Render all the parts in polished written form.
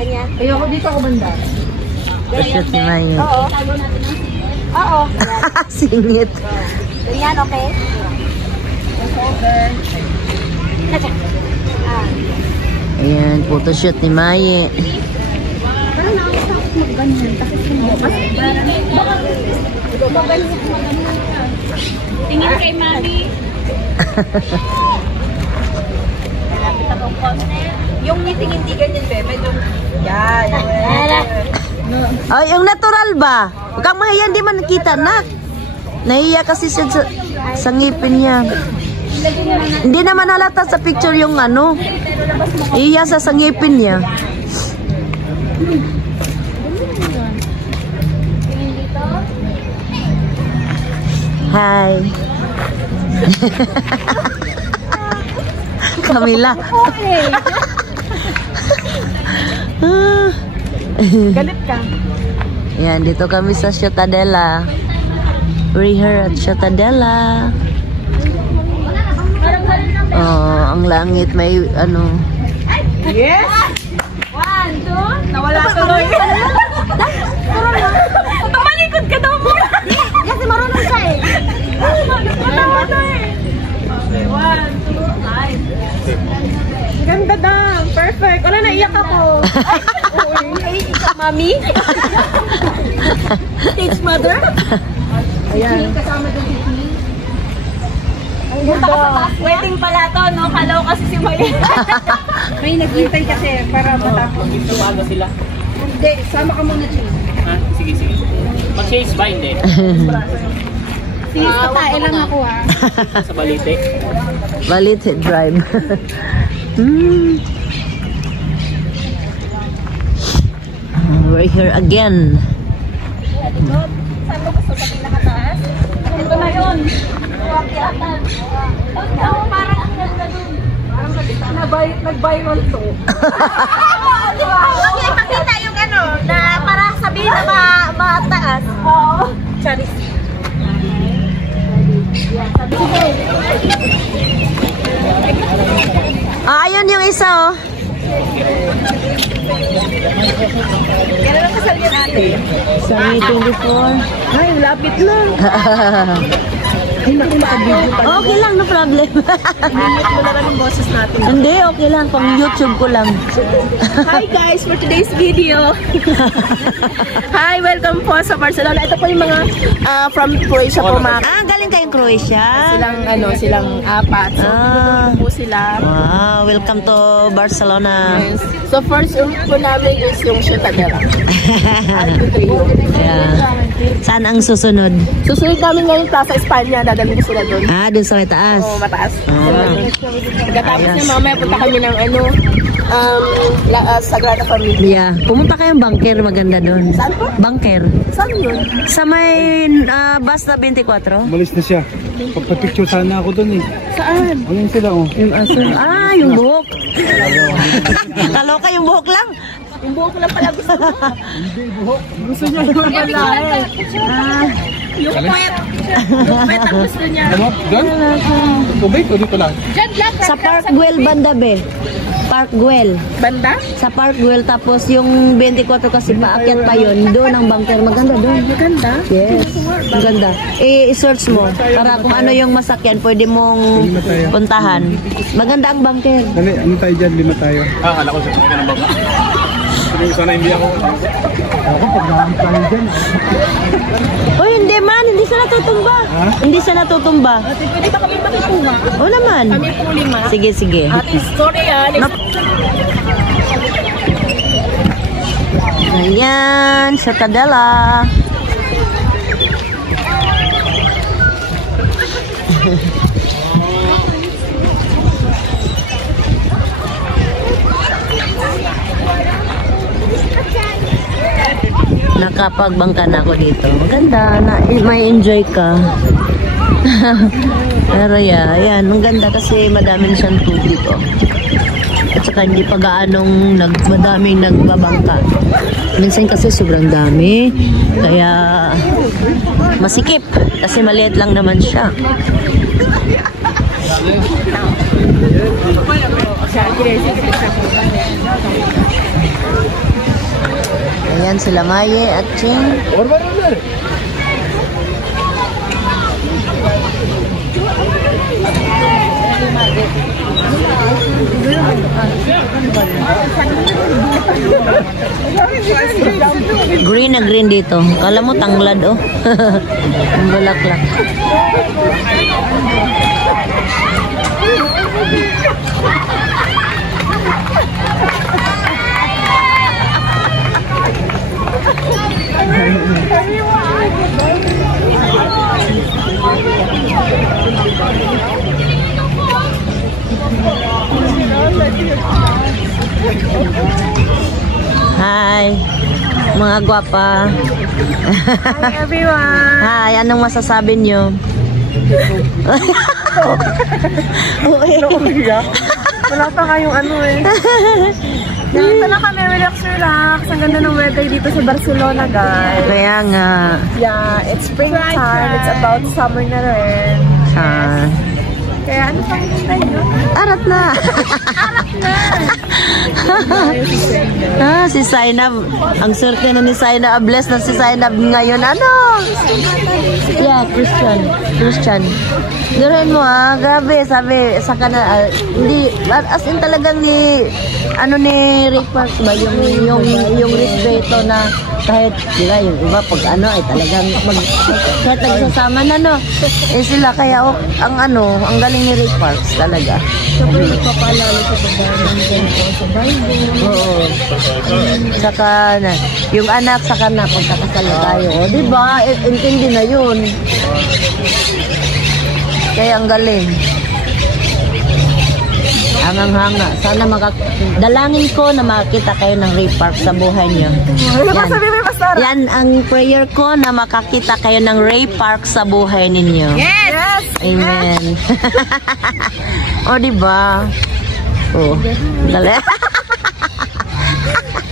Ganyan. Ayoko dito ako banda. Shoot ni Maye. Oo. Oo. Singit. Ganyan, okay? Ayan, photoshoot ni Maye. Parang nakakasakot mag-ganyan. Kasi sumukas. Tingin kay Mami. Malapit akong konti. Yung ngiting hindi ganyan, be. Medyo... Yan. Ay, yung natural ba? Huwag kang mahiya, hindi man nakita na. Nahiya kasi siya sa ngipin niya. Hindi naman halata sa picture yung ano. Iya sa ngipin niya. Hi. Camila. Galit ka. Yan, dito kami sa Ciutadella. We're here at Ciutadella. Oh, ang langit may ano. Yes! 1, 2. Nawala tuloy. Tumalikod ka daw mo. Kasi marunong ka eh. Nawala eh. Okay, 1, 2, 5. Ganda daw. Perfect. Wala, naiyak ako. Ay, ikaw, mami? Stage mother? Ayan. Kasama doon si Tini. Ang ganda. Wedding pala to, no? Kalaw kasi si Maya. May naghintay kasi para matapos. Tumaga sila. Hindi, sama ka muna, Chase. Ha? Sige, sige. Mag-chase ba? Hindi. Sige, tatae lang ako, ha? Sa Balite. Balite Drive. We're here again. Saan mo gusto sa pinakataas? Ito na yun. Parang ang ganda dun. Nag-viral to. Huwag niya ipakita yung ano, na para sabihin na mataas. Oo. Charis. Ayun yung isa, oh. Kailan ang kasal niya natin? Sa May 24. Ay, lapit lang. Ay, naku, naka-video pa. Okay lang, no problem. Minute mo na lang yung boses natin. Hindi, okay lang. Pang YouTube ko lang. Hi guys, for today's video. Hi, welcome po sa Barcelona. Ito po yung mga from Croatia po, mga Galing kayong Croatia? silang apat. So, po sila. Welcome to Barcelona. Yes. So, first yung po namin is yung Ciutadella. Yeah. Saan ang susunod? Susunod namin ngayon Plaza España. Dadalhin ko sila doon. Doon sa may taas. Oo, mataas. Pagkatapos niya, mamaya punta kami ng Sagrada Familia. Yeah. Pumunta kayong bunker, maganda doon. Saan po? Bunker. Saan yun? Sa may bus na 24? Umalis na siya. Pagpa-picture sana ako doon eh. Saan? Ayun sila oh. Yung aso. Yung buhok. Kaloka yung buhok lang. Yung buhok lang pala gusto mo. Gusto niya yung malaki. Yung pet. Yung pet ang gusto niya. Ano? Doon? Tubig o dito lang? Diyan lang. Sa Park Güell banda be. Park Güell. Banda? Sa Park Güell, tapos yung 24 kasi paakyat pa yun. Doon ang bunker. Maganda doon. Maganda? Yes. Maganda. I-search mo. Para kung ano yung masakyan, pwede mong puntahan. Maganda ang bunker. Dali, ano tayo dyan? 5 tayo. Akala ko sa mga ng baba. Sana hindi ako. Ako pag nakamit tayo dyan. Uy, hindi man. Hindi siya natutumba. Hindi siya natutumba. Ate, pwede ba kami makitunga? O naman. Kami po 5. Sige, sige. Ate, sorry Ayan, Ciutadella. Nakapagbangka na ako dito. Maganda, may enjoy ka. Pero yan, ang ganda kasi madaming siyang tubig oh. At saka hindi pa gaanong madaming nagbabangka. Minsan kasi sobrang dami. Kaya masikip. Kasi maliit lang naman siya. Ayan sila Maye at Ching. Green na green dito. Kala mo tanglad oh. Ang bulaklak. Hi, mga gwapa. Hi everyone! Hi, anong masasabi nyo? Wala pa kayong ano eh. Dito na kami, relax. Ang ganda ng weather dito sa Barcelona, guys. Kaya nga. Yeah, it's springtime. It's about summer na rin. Kaya ano pang hintay nyo? Arat na. Si Zainab. Ang swerte na ni Zainab. Bless na si Zainab ngayon. Ano? Yeah, Christian. Dirin mo grabe. Sabi, saka na, hindi, as in talagang ni Ray Parks ba? Yung respeto na kahit sila, yung iba pag ay talagang kahit nagsasama na sila kaya ang galing ni Ray Parks talaga. Sabay nagpapaalala sa pagdaan sa Bible. Oo. Saka na, yung anak saka na pagkakasal tayo. Diba? Intindi na yun. Kaya ang galing. Hangang-hanga. Sana dalangin ko na makakita kayo ng Ray Parks sa buhay niyo. Yan ang prayer ko na makakita kayo ng Ray Parks sa buhay ninyo. Yes! Amen. O, diba? Oh, dali.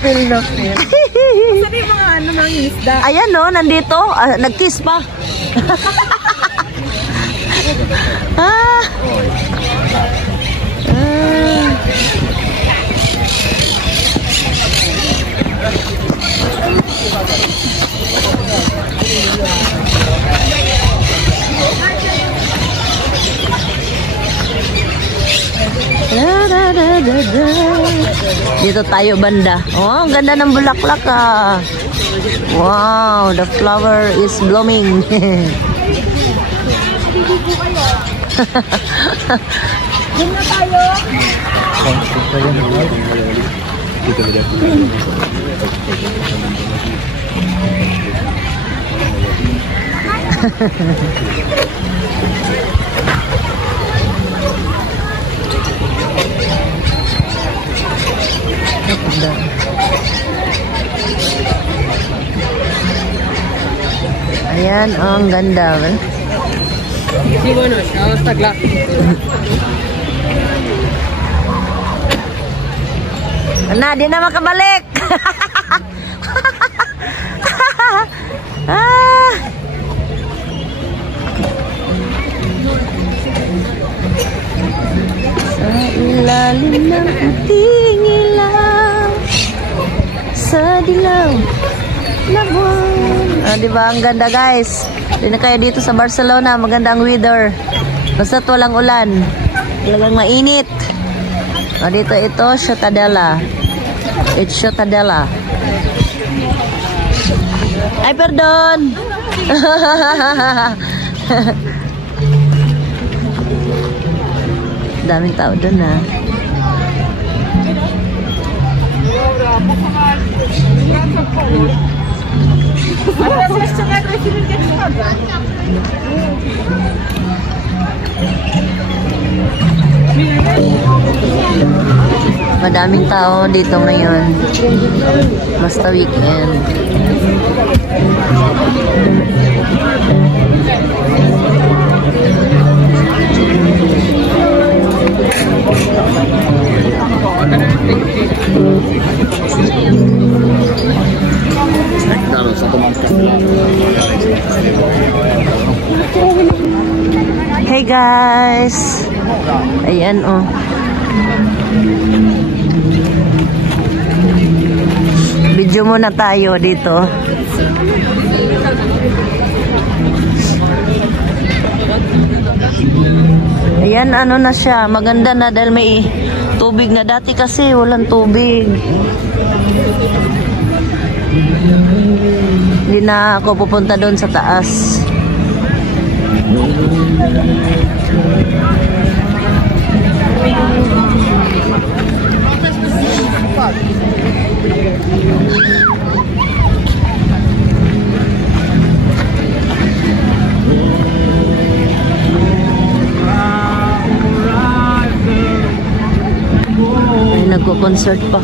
Feel na feel. Saan yung mga mga isda? Ayan nandito. Nag-kiss pa. Dito tayo banda. Oh, ang ganda ng bulaklak Wow, the flower is blooming. Doon na tayo. Ayan, ang ganda. Sí, bueno, ya está claro. Di na makabalik. Sa ilalim ng puting ilaw, sa dilaw na buwan. Diba ang ganda guys? Hindi na kayo dito sa Barcelona, maganda ang weather. Basta't walang ulan. Talagang mainit. Dito ito, Ciutadella. It's Ciutadella. Ay, pardon! Daming tao doon Madaming tao dito ngayon. Basta weekend. Hey guys. Ayan Video Video muna tayo dito. Ayan, ano na siya. Maganda na dahil may tubig na. Dati kasi walang tubig. Hindi na ako pupunta doon sa taas. Ay, nagko-concert pa.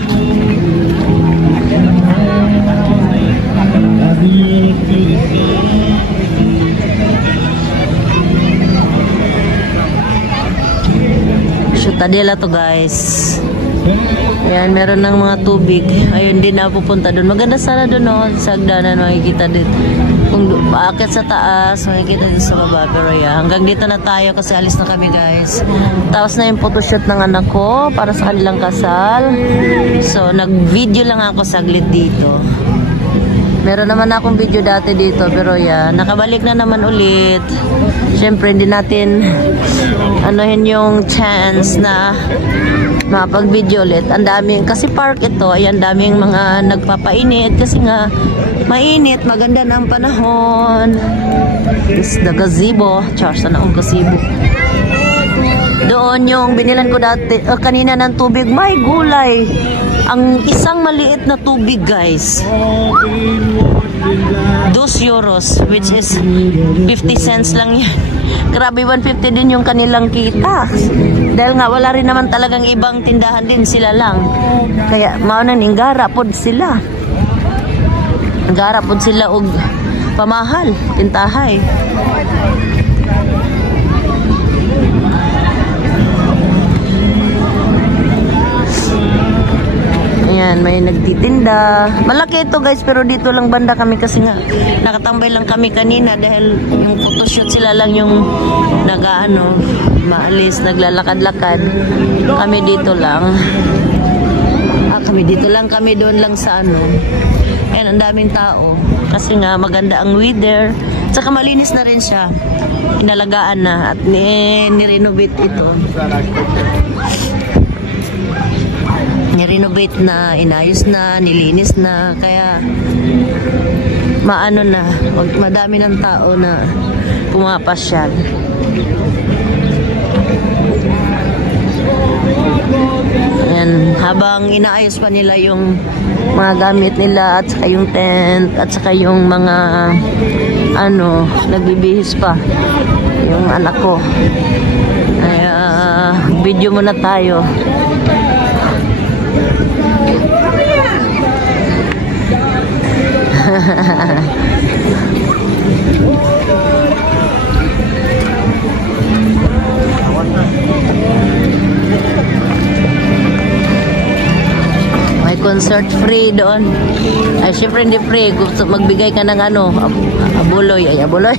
Ciutadella to guys. Ayan, meron ng mga tubig. Ayun, din na pupunta doon. Maganda sana doon, no? Sa hagdanan, makikita dito. Kung paakit sa taas, makikita dito sa baba. Pero yeah, hanggang dito na tayo kasi alis na kami guys. Tapos na yung photoshoot ng anak ko para sa kanilang kasal. So, nag-video lang ako saglit dito. Meron naman akong video dati dito, pero yeah, nakabalik na naman ulit. Siyempre, hindi natin anuhin yung chance na mapag-video ulit. Ang daming, kasi park ito, ay ang daming mga nagpapainit kasi nga mainit, maganda na ang panahon. This the gazebo. Charles, sana ang gazebo. Doon yung binilan ko dati, kanina ng tubig, may gulay. Ang isang maliit na tubig guys, 2 euros, which is 50 cents lang yan. Grabe, 150 din yung kanilang kita. Dahil nga wala rin naman talagang ibang tindahan din, sila lang. Kaya maunan ingara pod sila. Ingara pod sila og pamahal, tintahay. Ayan, may nagtitinda. Malaki ito guys, pero dito lang banda kami kasi nga nakatambay lang kami kanina dahil yung photoshoot sila lang yung nagaano, maalis, naglalakad-lakad. Kami dito lang. Kami dito lang, kami doon lang sa ano. Ayan, ang daming tao. Kasi nga maganda ang weather. Tsaka malinis na rin siya. Inalagaan na at ni-renovate ito. Ni-renovate na, inayos na, nilinis na, kaya maano na, madami ng tao na pumapasyal. Ayan, habang inaayos pa nila yung mga gamit nila at saka yung tent at saka yung mga ano, nagbibihis pa yung anak ko. Kaya video muna tayo. May concert free doon. Ay, syempre hindi free. Gusto magbigay ka ng ano, abuloy. Ay, abuloy.